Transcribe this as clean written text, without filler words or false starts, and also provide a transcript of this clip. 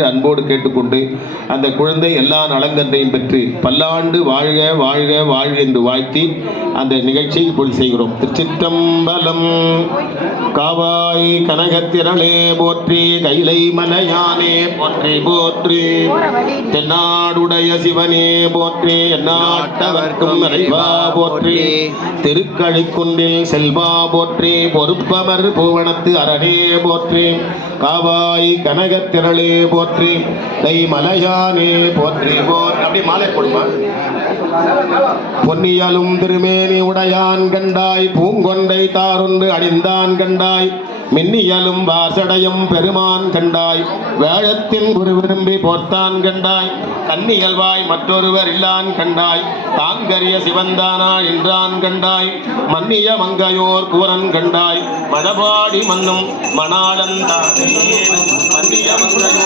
என்று அன்போடு கேட்டுக்கொண்டு அந்த குழந்தை எல்லா நலங்கன்றையும் பெற்று பல்லாண்டு வாழ்க வாழ்க வாழ்க என்று வாழ்த்தி அந்த நிகழ்ச்சியை இப்பொழுது செய்கிறோம். திருச்சிற்றம்பலம். காவாய் கனகத்திரளே போற்றி, கைலை மலையானே போற்றி போற்றி, தென்னாடுடைய சிவனே போற்றி, எந்நாட்டவர்க்கும் இறைவா போற்றி, திருக்கழிக்குன்றில் செல்வா போற்றி, பொறுப்பமர் பூவனத்து அரணே போற்றி, காவாய் கனகத்திரளே போற்றி, கை மலையானே போற்றி போற்றி. அப்படி மாலை கொடுமா. பொன்னியலும் திருமேனி உடையான் கண்டாய், பூங்கொண்டை தாரொன்று அணிந்தான் கண்டாய், மின்னியலும் வாசடையும் பெருமான் கண்டாய், வேழத்தின் குரு விரும்பி போர்த்தான் கண்டாய், கன்னியல்வாய் மற்றொருவர் இல்லான் கண்டாய், தாங்கரிய சிவந்தானா என்றான் கண்டாய், மன்னிய மங்கையோர் கூரன் கண்டாய், மணபாடி மன்னும் மணாளன் தானே, மன்னிய மங்கையோர்